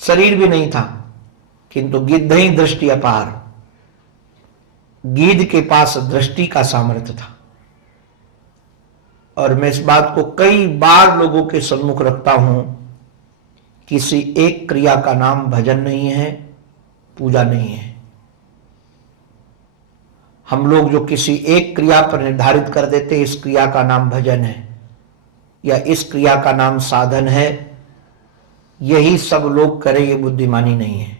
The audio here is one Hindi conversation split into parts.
शरीर भी नहीं था, किंतु गिद्धहि दृष्टि अपार, गीध के पास दृष्टि का सामर्थ्य था। और मैं इस बात को कई बार लोगों के सम्मुख रखता हूं, किसी एक क्रिया का नाम भजन नहीं है, पूजा नहीं है। हम लोग जो किसी एक क्रिया पर निर्धारित कर देते, इस क्रिया का नाम भजन है या इस क्रिया का नाम साधन है, यही सब लोग करें, ये बुद्धिमानी नहीं है।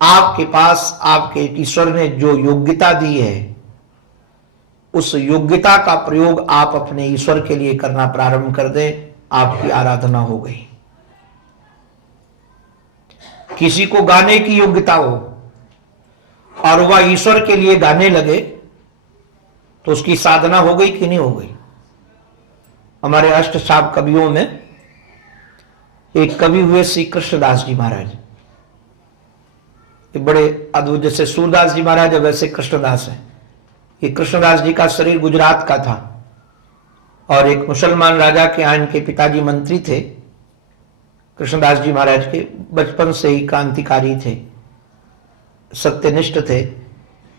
आपके पास आपके ईश्वर ने जो योग्यता दी है, उस योग्यता का प्रयोग आप अपने ईश्वर के लिए करना प्रारंभ कर दें, आपकी आराधना हो गई। किसी को गाने की योग्यता हो और वह ईश्वर के लिए गाने लगे, तो उसकी साधना हो गई कि नहीं हो गई? हमारे अष्टसाप कवियों में एक कवि हुए श्री कृष्णदास जी महाराज। ये बड़े अद्भुत, जैसे सूरदास जी महाराज है वैसे कृष्णदास है। ये कृष्णदास जी का शरीर गुजरात का था और एक मुसलमान राजा के यहाँ इनके पिताजी मंत्री थे। कृष्णदास जी महाराज के बचपन से ही क्रांतिकारी थे, सत्यनिष्ठ थे।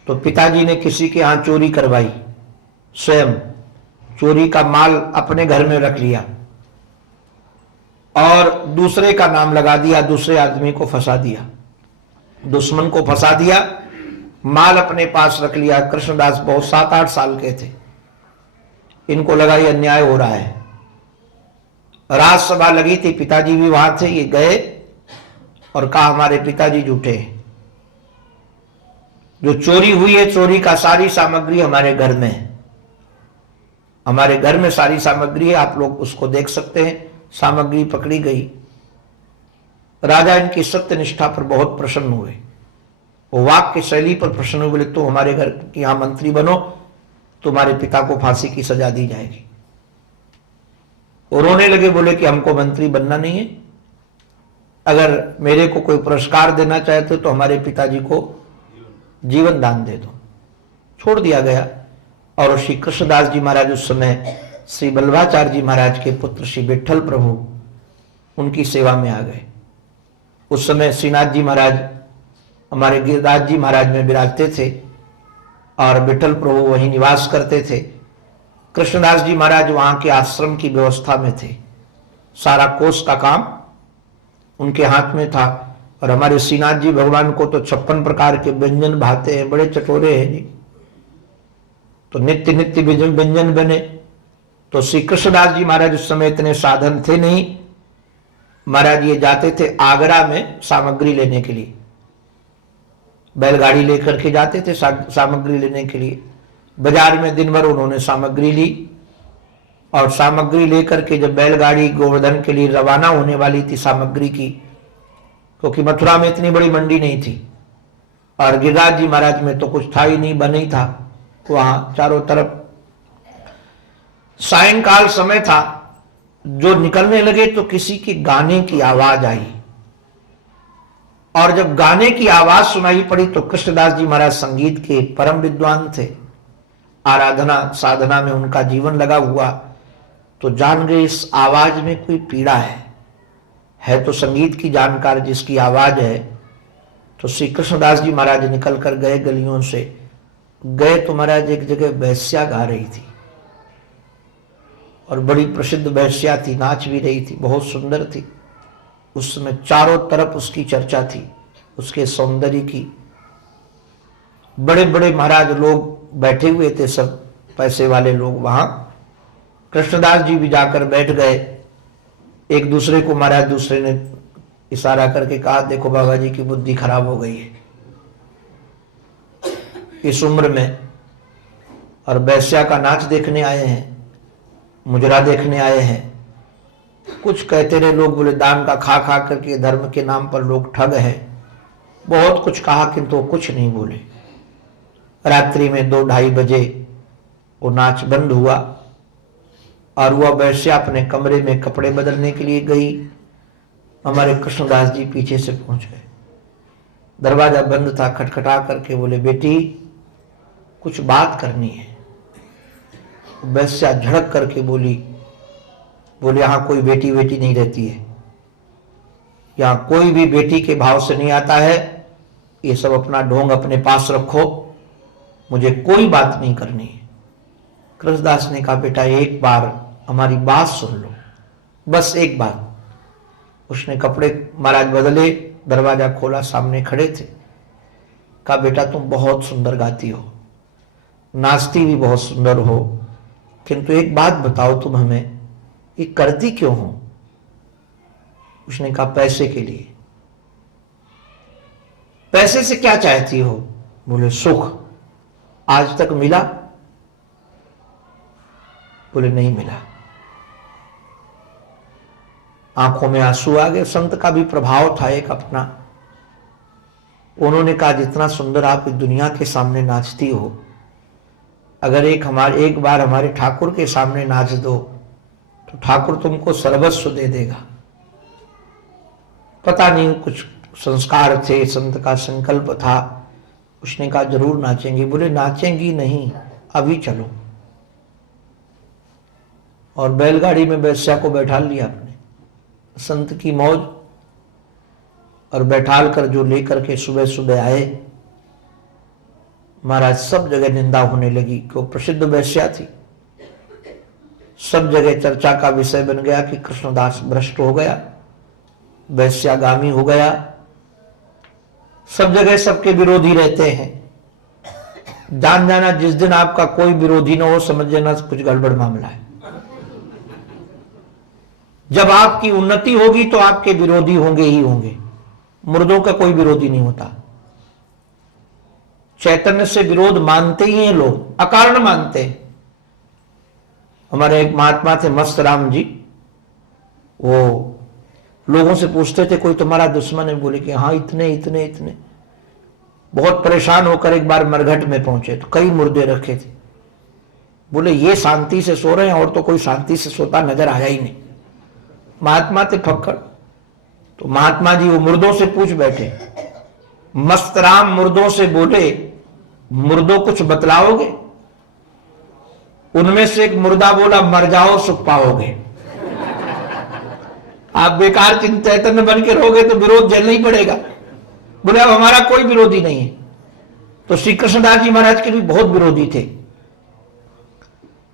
तो पिताजी ने किसी के यहाँ चोरी करवाई, स्वयं चोरी का माल अपने घर में रख लिया और दूसरे का नाम लगा दिया, दूसरे आदमी को फंसा दिया, दुश्मन को फंसा दिया, माल अपने पास रख लिया। कृष्णदास बहुत 7-8 साल के थे। इनको लगा ये अन्याय हो रहा है। राजसभा लगी थी, पिताजी भी वहां थे। ये गए और कहा हमारे पिताजी झूठे हैं, जो चोरी हुई है, चोरी का सारी सामग्री हमारे घर में है, हमारे घर में सारी सामग्री है, आप लोग उसको देख सकते हैं। सामग्री पकड़ी गई। राजा इनकी सत्यनिष्ठा पर बहुत प्रसन्न हुए, वो वाक्य शैली पर प्रसन्न हुए। बोले तो हमारे घर के यहां मंत्री बनो, तुम्हारे पिता को फांसी की सजा दी जाएगी। वो रोने लगे, बोले कि हमको मंत्री बनना नहीं है, अगर मेरे को कोई पुरस्कार देना चाहते तो हमारे पिताजी को जीवन दान दे दो। छोड़ दिया गया। और श्री कृष्णदास जी महाराज उस समय श्री बल्लभाचार्य जी महाराज के पुत्र श्री विठल प्रभु उनकी सेवा में आ गए। उस समय श्रीनाथ जी महाराज हमारे गिरिराज जी महाराज में विराजते थे और विठल प्रभु वहीं निवास करते थे। कृष्णदास जी महाराज वहां के आश्रम की व्यवस्था में थे, सारा कोष का काम उनके हाथ में था। और हमारे श्रीनाथ जी भगवान को तो 56 प्रकार के व्यंजन भाते हैं, बड़े चटोरे हैं जी। तो नित्य नित्य व्यंजन बने। तो श्री कृष्णदास जी महाराज उस समय इतने साधन थे नहीं। महाराज ये जाते थे आगरा में सामग्री लेने के लिए, बैलगाड़ी लेकर के जाते थे सामग्री लेने के लिए। बाजार में दिन भर उन्होंने सामग्री ली और सामग्री लेकर के जब बैलगाड़ी गोवर्धन के लिए रवाना होने वाली थी सामग्री की, क्योंकि मथुरा में इतनी बड़ी मंडी नहीं थी और गिरिराज जी महाराज में तो कुछ था ही नहीं, बन ही था वहां चारों तरफ। सायंकाल समय था, जो निकलने लगे तो किसी के गाने की आवाज आई और जब गाने की आवाज सुनाई पड़ी तो कृष्णदास जी महाराज संगीत के परम विद्वान थे, आराधना साधना में उनका जीवन लगा हुआ। तो जान गए इस आवाज में कोई पीड़ा है तो संगीत की जानकार जिसकी आवाज है। तो श्री कृष्णदास जी महाराज निकल कर गए, गलियों से गए तो महाराज एक जगह वैश्या गा रही थी और बड़ी प्रसिद्ध वैश्या थी, नाच भी रही थी, बहुत सुंदर थी। उस समय चारों तरफ उसकी चर्चा थी, उसके सौंदर्य की। बड़े बड़े महाराज लोग बैठे हुए थे, सब पैसे वाले लोग वहां। कृष्णदास जी भी जाकर बैठ गए। एक दूसरे को महाराज दूसरे ने इशारा करके कहा, देखो बाबा जी की बुद्धि खराब हो गई है इस उम्र में, और वैश्या का नाच देखने आए हैं, मुजरा देखने आए हैं। कुछ कहते रहे लोग, बोले दान का खा खा करके धर्म के नाम पर लोग ठग हैं। बहुत कुछ कहा किंतु तो कुछ नहीं बोले। रात्रि में 2-2:30 बजे वो नाच बंद हुआ और वह वैश्या अपने कमरे में कपड़े बदलने के लिए गई। हमारे कृष्णदास जी पीछे से पहुंच गए, दरवाजा बंद था। खटखटा करके बोले, बेटी कुछ बात करनी है। वैश्या झड़क करके बोले यहाँ कोई बेटी बेटी नहीं रहती है, यहां कोई भी बेटी के भाव से नहीं आता है। ये सब अपना ढोंग अपने पास रखो, मुझे कोई बात नहीं करनी है। कृष्णदास ने कहा बेटा एक बार हमारी बात सुन लो, बस एक बात। उसने कपड़े महाराज बदले, दरवाजा खोला, सामने खड़े थे। कहा बेटा तुम बहुत सुंदर गाती हो, नाचती भी बहुत सुंदर हो, किंतु एक बात बताओ तुम हमें ये करती क्यों हो? उसने कहा पैसे के लिए। पैसे से क्या चाहती हो? बोले सुख। आज तक मिला? बोले नहीं मिला। आंखों में आंसू आ गए। संत का भी प्रभाव था एक अपना। उन्होंने कहा जितना सुंदर आप इस दुनिया के सामने नाचती हो, अगर एक बार हमारे ठाकुर के सामने नाच दो तो ठाकुर तुमको सर्वस्व दे देगा। पता नहीं कुछ संस्कार थे, संत का संकल्प था। उसने कहा जरूर नाचेंगी। बोले नाचेंगी नहीं, अभी चलो। और बैलगाड़ी में वेश्या को बैठा लिया अपने, संत की मौज, और बैठाल कर जो लेकर के सुबह सुबह आए। महाराज सब जगह निंदा होने लगी कि वो प्रसिद्ध वेश्या थी। सब जगह चर्चा का विषय बन गया कि कृष्णदास भ्रष्ट हो गया, वैश्यागामी हो गया। सब जगह सबके विरोधी रहते हैं। जान जाना जिस दिन आपका कोई विरोधी ना हो, समझ जाना कुछ गड़बड़ मामला है। जब आपकी उन्नति होगी तो आपके विरोधी होंगे ही होंगे। मुर्दों का कोई विरोधी नहीं होता। चैतन्य से विरोध मानते ही हैं लोग, अकारण मानते हैं। हमारे एक महात्मा थे मस्त राम जी, वो लोगों से पूछते थे कोई तुम्हारा दुश्मन है? बोले कि हाँ इतने इतने इतने। बहुत परेशान होकर एक बार मरघट में पहुंचे तो कई मुर्दे रखे थे। बोले ये शांति से सो रहे हैं, और तो कोई शांति से सोता नजर आया ही नहीं। महात्मा थे फक्कड़। तो महात्मा जी वो मुर्दों से पूछ बैठे। मस्तराम मुर्दों से बोले मुर्दों कुछ बतलाओगे? उनमें से एक मुर्दा बोला मर जाओ सुख पाओगे। आप बेकार चैतन्य बन के रहोगे तो विरोध झेलना ही पड़ेगा। बोले अब हमारा कोई विरोधी नहीं है। तो श्री कृष्णदास जी महाराज के भी बहुत विरोधी थे।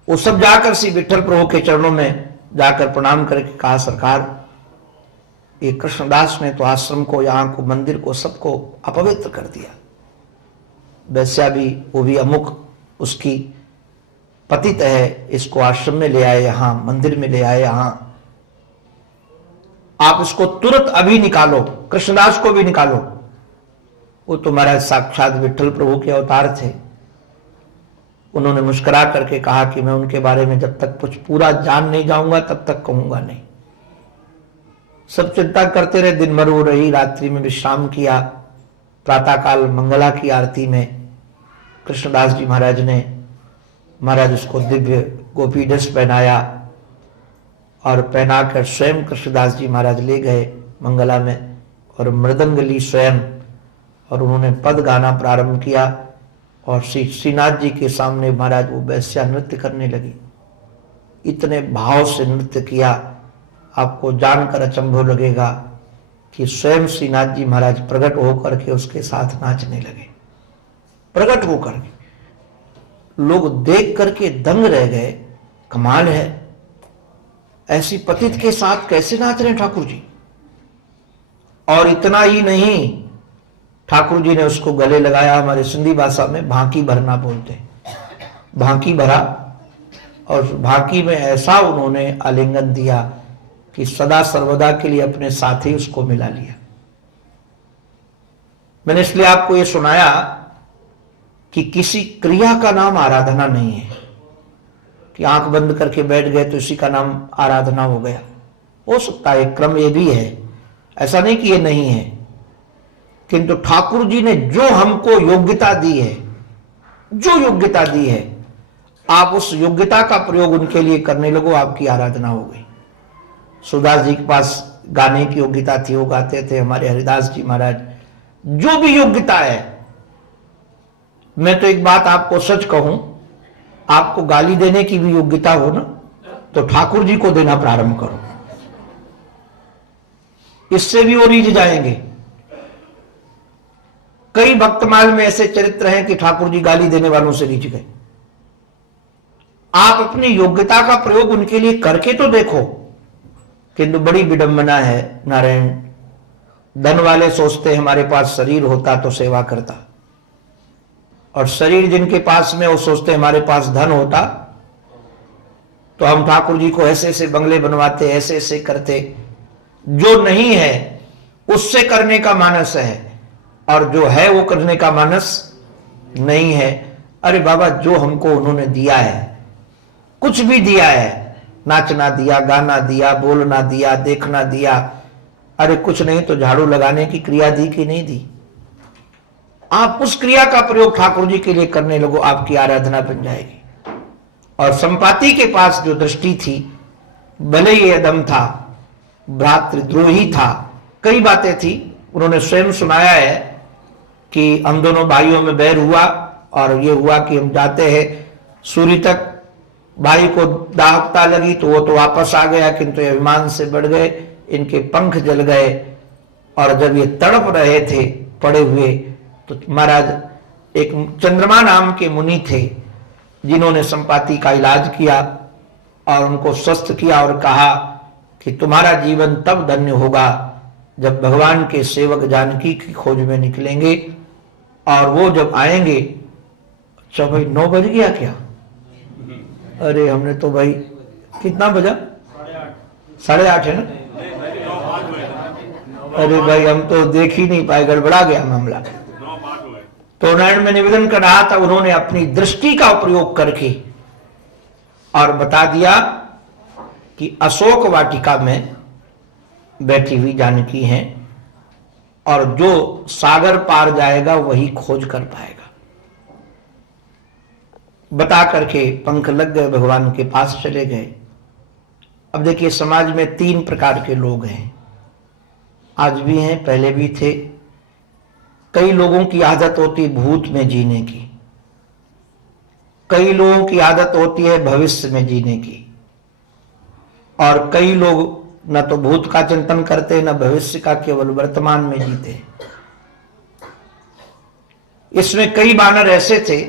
वो सब जाकर श्री विठ्ठल प्रभु के चरणों में जाकर प्रणाम करके कहा सरकार ये कृष्णदास ने तो आश्रम को, यहाँ को, मंदिर को, सबको अपवित्र कर दिया। वैश्या भी, वो भी अमुक उसकी पतित है, इसको आश्रम में ले आए, यहाँ मंदिर में ले आए, यहाँ आप इसको तुरंत अभी निकालो, कृष्णदास को भी निकालो। वो तो महाराज साक्षात विठ्ठल प्रभु के अवतार थे। उन्होंने मुस्कुरा करके कहा कि मैं उनके बारे में जब तक कुछ पूरा जान नहीं जाऊंगा तब तक कहूंगा नहीं। सब चिंता करते रहे, दिन भर वो रही, रात्रि में विश्राम किया। प्रातःकाल मंगला की आरती में कृष्णदास जी महाराज ने, महाराज उसको दिव्य गोपी ड्रेस पहनाया और पहनाकर स्वयं कृष्णदास जी महाराज ले गए मंगला में और मृदंग ली स्वयं, और उन्होंने पद गाना प्रारंभ किया। और श्री श्रीनाथ जी के सामने महाराज वो वैश्या नृत्य करने लगी। इतने भाव से नृत्य किया, आपको जानकर अचंभव लगेगा कि स्वयं श्रीनाथ जी महाराज प्रकट होकर के उसके साथ नाचने लगे। प्रकट होकर के लोग देख करके दंग रह गए। कमाल है, ऐसी पतित के साथ कैसे नाच रहे हैं ठाकुर जी। और इतना ही नहीं, ठाकुर जी ने उसको गले लगाया। हमारे सिंधी भाषा में भांकी भरना बोलते हैं। भांकी भरा और भांकी में ऐसा उन्होंने आलिंगन दिया कि सदा सर्वदा के लिए अपने साथ ही उसको मिला लिया। मैंने इसलिए आपको यह सुनाया कि किसी क्रिया का नाम आराधना नहीं है कि आंख बंद करके बैठ गए तो इसी का नाम आराधना हो गया। हो सकता है क्रम ये भी है, ऐसा नहीं कि ये नहीं है, किंतु ठाकुर जी ने जो हमको योग्यता दी है, जो योग्यता दी है, आप उस योग्यता का प्रयोग उनके लिए करने लगो, आपकी आराधना हो गई। सुदास जी के पास गाने की योग्यता थी, वो गाते थे। हमारे हरिदास जी महाराज, जो भी योग्यता है। मैं तो एक बात आपको सच कहूं, आपको गाली देने की भी योग्यता हो ना, तो ठाकुर जी को देना प्रारंभ करो। इससे भी वो रीझ जाएंगे। कई भक्तमाल में ऐसे चरित्र हैं कि ठाकुर जी गाली देने वालों से रीझ गए। आप अपनी योग्यता का प्रयोग उनके लिए करके तो देखो। किंतु बड़ी विडंबना है नारायण, धन वाले सोचते हमारे पास शरीर होता तो सेवा करता, और शरीर जिनके पास में वो सोचते हमारे पास धन होता तो हम ठाकुर जी को ऐसे ऐसे बंगले बनवाते, ऐसे ऐसे करते। जो नहीं है उससे करने का मानस है, और जो है वो करने का मानस नहीं है। अरे बाबा, जो हमको उन्होंने दिया है, कुछ भी दिया है, नाचना दिया, गाना दिया, बोलना दिया, देखना दिया, अरे कुछ नहीं तो झाड़ू लगाने की क्रिया दी कि नहीं दी? आप उस क्रिया का प्रयोग ठाकुर जी के लिए करने लगो, आपकी आराधना बन जाएगी। और संपाति के पास जो दृष्टि थी, भले ही अदम था, भ्रातृद्रोही था, कई बातें थी। उन्होंने स्वयं सुनाया है कि हम दोनों भाइयों में बैर हुआ, और ये हुआ कि हम जाते हैं सूर्य तक, भाई को दाहकता लगी तो वो तो वापस आ गया, किंतु ये विमान से बढ़ गए, इनके पंख जल गए। और जब ये तड़प रहे थे पड़े हुए, तो महाराज एक चंद्रमा नाम के मुनि थे, जिन्होंने संपाति का इलाज किया और उनको स्वस्थ किया, और कहा कि तुम्हारा जीवन तब धन्य होगा जब भगवान के सेवक जानकी की खोज में निकलेंगे। और वो जब आएंगे, अच्छा भाई 9 बज गया क्या? अरे हमने तो भाई कितना बजा? 8:30 है ना? अरे भाई हम तो देख ही नहीं पाए, गड़बड़ा गया मामला। तो नारायण में निवेदन कर रहा था, उन्होंने अपनी दृष्टि का प्रयोग करके और बता दिया कि अशोक वाटिका में बैठी हुई जानकी हैं, और जो सागर पार जाएगा वही खोज कर पाएगा। बता करके पंख लग गए, भगवान के पास चले गए। अब देखिए, समाज में 3 प्रकार के लोग हैं, आज भी हैं, पहले भी थे। कई लोगों की आदत होती है भूत में जीने की, कई लोगों की आदत होती है भविष्य में जीने की, और कई लोग न तो भूत का चिंतन करते न भविष्य का, केवल वर्तमान में जीते। इसमें कई बानर ऐसे थे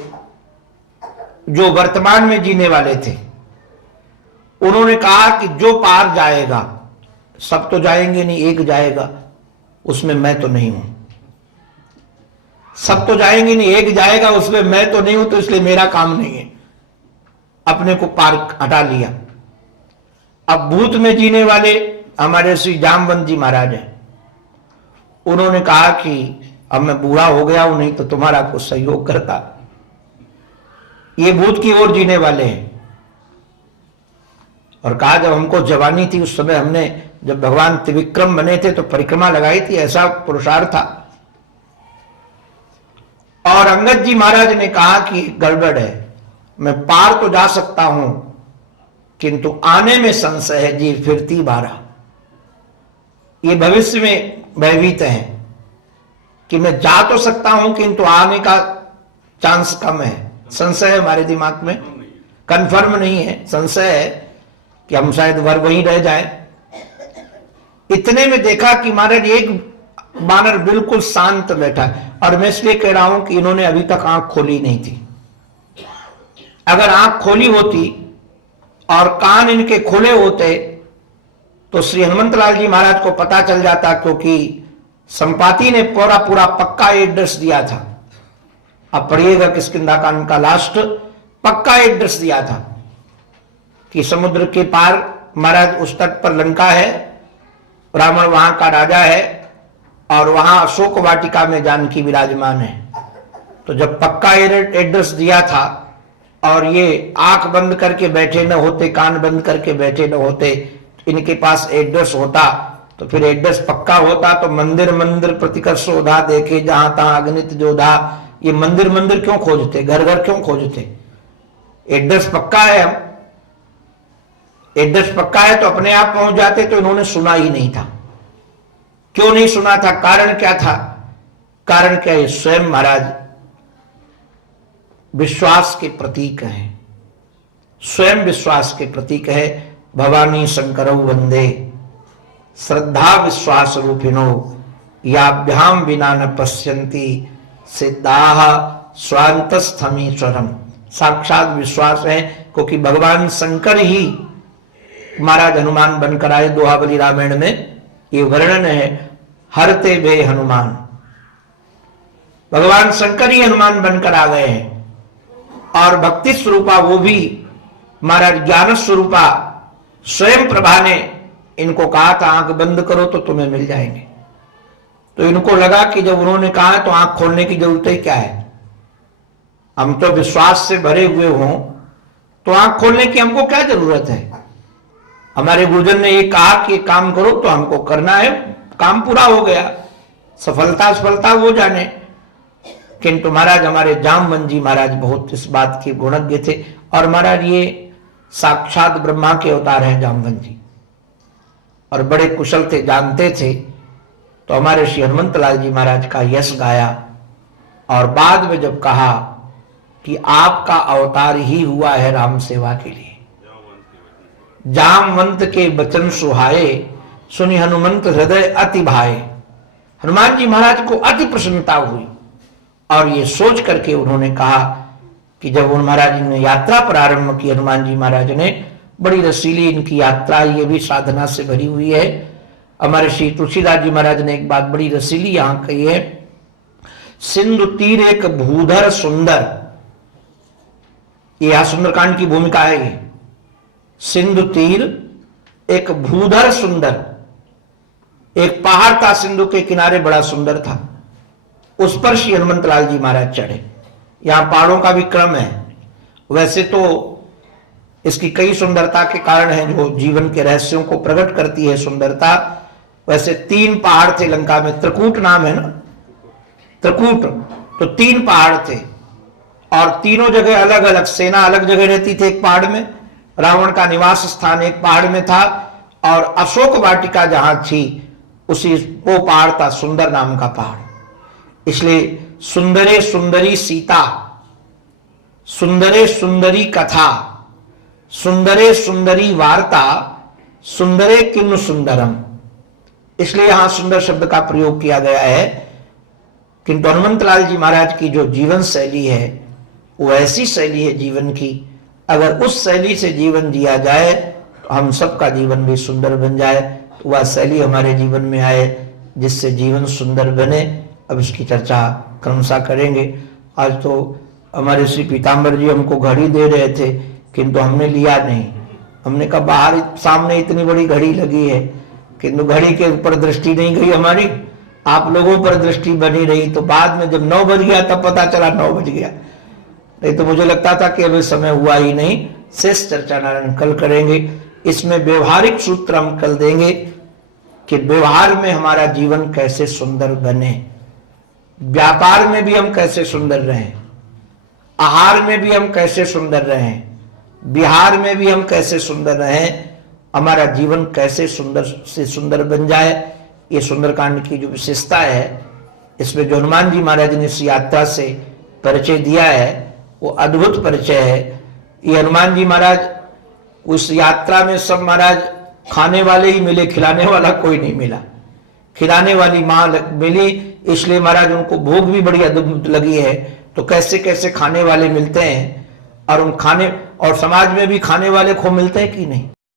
जो वर्तमान में जीने वाले थे। उन्होंने कहा कि जो पार जाएगा, सब तो जाएंगे नहीं, एक जाएगा, उसमें मैं तो नहीं हूं। सब तो जाएंगे नहीं, एक जाएगा, उसमें मैं तो नहीं हूं, तो इसलिए मेरा काम नहीं है। अपने को पार हटा लिया। अब भूत में जीने वाले हमारे श्री जामवंत जी महाराज हैं। उन्होंने कहा कि अब मैं बूढ़ा हो गया हूं, नहीं तो तुम्हारा कुछ सहयोग करता। ये भूत की ओर जीने वाले हैं। और कहा जब हमको जवानी थी उस समय हमने, जब भगवान त्रिविक्रम बने थे तो परिक्रमा लगाई थी, ऐसा पुरुषार्थ था। और अंगद जी महाराज ने कहा कि गड़बड़ है, मैं पार तो जा सकता हूं किंतु आने में संशय है जी, फिरती बारा। ये भविष्य में भयभीत है कि मैं जा तो सकता हूं किंतु आने का चांस कम है। संशय है हमारे दिमाग में, कंफर्म नहीं है, संशय है कि हम शायद वहीं रह जाए। इतने में देखा कि महाराज एक बानर बिल्कुल शांत बैठा है, और मैं इसलिए कह रहा हूं कि इन्होंने अभी तक आंख खोली नहीं थी। अगर आंख खोली होती और कान इनके खुले होते तो श्री हनुमंतलाल जी महाराज को पता चल जाता, क्योंकि संपाति ने पूरा पूरा पक्का एड्रेस दिया था। अब पढ़िएगा किष्किंधा कांड का लास्ट, पक्का एड्रेस दिया था कि समुद्र के पार महाराज उस तट पर लंका है, रावण वहां का राजा है, और वहां अशोक वाटिका में जानकी विराजमान है। तो जब पक्का एड्रेस दिया था और ये आंख बंद करके बैठे न होते, कान बंद करके बैठे न होते, इनके पास एड्रेस होता तो फिर एड्रेस पक्का होता। तो मंदिर मंदिर प्रतिकर्षोधा देखे जहां तहां अगणित जोधा। ये मंदिर मंदिर क्यों खोजते, घर घर क्यों खोजते? एड्रेस पक्का है, हम एड्रेस पक्का है तो अपने आप पहुंच जाते। तो इन्होंने सुना ही नहीं था। क्यों नहीं सुना था? कारण क्या था? कारण क्या है? स्वयं महाराज विश्वास के प्रतीक हैं, स्वयं विश्वास के प्रतीक है। भवानी शंकरौ वंदे, श्रद्धा विश्वास रूपिणो याभ्याम विना न पश्यन्ति सिद्धाः स्वांतस्थमीश्वरम। साक्षात विश्वास है, क्योंकि भगवान शंकर ही महाराज हनुमान बनकर आए। दोहाबली रामायण में ये वर्णन है, हरते वे हनुमान। भगवान शंकर ही हनुमान बनकर आ गए हैं। और भक्ति स्वरूपा वो भी महाराज ज्ञान स्वरूपा स्वयं प्रभा ने इनको कहा था आंख बंद करो तो तुम्हें मिल जाएंगे। तो इनको लगा कि जब उन्होंने कहा तो आंख खोलने की जरूरत ही क्या है, हम तो विश्वास से भरे हुए हों तो आंख खोलने की हमको क्या जरूरत है। हमारे गुरुजन ने ये कहा कि काम करो तो हमको करना है, काम पूरा हो गया, सफलता सफलता वो जाने। किंतु महाराज हमारे जामवंत जी महाराज बहुत इस बात के गुणज्ञ थे। और महाराज ये साक्षात ब्रह्मा के अवतार हैं जामवंत जी, और बड़े कुशल थे, जानते थे। तो हमारे श्री हनुमंत लाल जी महाराज का यश गाया, और बाद में जब कहा कि आपका अवतार ही हुआ है राम सेवा के लिए, जामवंत के वचन सुहाए, सुनि हनुमंत हृदय अति भाए। हनुमान जी महाराज को अति प्रसन्नता हुई, और ये सोच करके उन्होंने कहा कि जब उन महाराज ने यात्रा प्रारंभ की, हनुमान जी महाराज ने, बड़ी रसीली इनकी यात्रा, ये भी साधना से भरी हुई है। हमारे श्री तुलसीदास जी महाराज ने एक बात बड़ी रसीली यहां कही है, सिंधु तीर एक भूधर सुंदर। यह सुंदरकांड की भूमिका है। ये सिंधु तीर एक भूधर सुंदर, एक पहाड़ था सिंधु के किनारे, बड़ा सुंदर था। उस पर श्री हनुमंत लाल जी महाराज चढ़े। यहां पहाड़ों का भी क्रम है। वैसे तो इसकी कई सुंदरता के कारण हैं जो जीवन के रहस्यों को प्रकट करती है सुंदरता। वैसे 3 पहाड़ थे लंका में, त्रिकूट नाम है ना, त्रिकूट। तो 3 पहाड़ थे, और तीनों जगह अलग अलग, सेना अलग जगह रहती थी एक पहाड़ में, रावण का निवास स्थान एक पहाड़ में था, और अशोक वाटिका जहां थी उसी वो पहाड़ था सुंदर नाम का पहाड़। इसलिए सुंदरे सुंदरी सीता, सुंदरे सुंदरी कथा, सुंदरे सुंदरी वार्ता, सुंदरे किन्नु सुंदरम। इसलिए यहां सुंदर शब्द का प्रयोग किया गया है। किंतु हनुमंत लाल जी महाराज की जो जीवन शैली है वो ऐसी शैली है जीवन की, अगर उस शैली से जीवन जिया जाए तो हम सबका जीवन भी सुंदर बन जाए। तो वह शैली हमारे जीवन में आए जिससे जीवन सुंदर बने। अब इसकी चर्चा क्रमशः करेंगे। आज तो हमारे श्री पीताम्बर जी हमको घड़ी दे रहे थे, किंतु हमने लिया नहीं। हमने कहा बाहर सामने इतनी बड़ी घड़ी लगी है, किंतु घड़ी के ऊपर दृष्टि नहीं गई हमारी, आप लोगों पर दृष्टि बनी रही। तो बाद में जब 9 बज गया तब पता चला 9 बज गया, नहीं तो मुझे लगता था कि अभी समय हुआ ही नहीं। शेष चर्चा नारायण कल करेंगे। इसमें व्यवहारिक सूत्र हम कल देंगे कि व्यवहार में हमारा जीवन कैसे सुंदर बने, व्यापार में भी हम कैसे सुंदर रहें, आहार में भी हम कैसे सुंदर रहें, विहार में भी हम कैसे सुंदर रहें, हमारा जीवन कैसे सुंदर से सुंदर बन जाए। ये सुंदरकांड की जो विशेषता है, इसमें जो हनुमान जी महाराज ने इस यात्रा से परिचय दिया है वो अद्भुत परिचय है। ये हनुमान जी महाराज उस यात्रा में सब महाराज खाने वाले ही मिले, खिलाने वाला कोई नहीं मिला। खिलाने वाली माँ मिली, इसलिए महाराज उनको भूख भी बड़ी अद्भुत लगी है। तो कैसे कैसे खाने वाले मिलते हैं, और उन खाने और समाज में भी खाने वाले खूब मिलते हैं कि नहीं।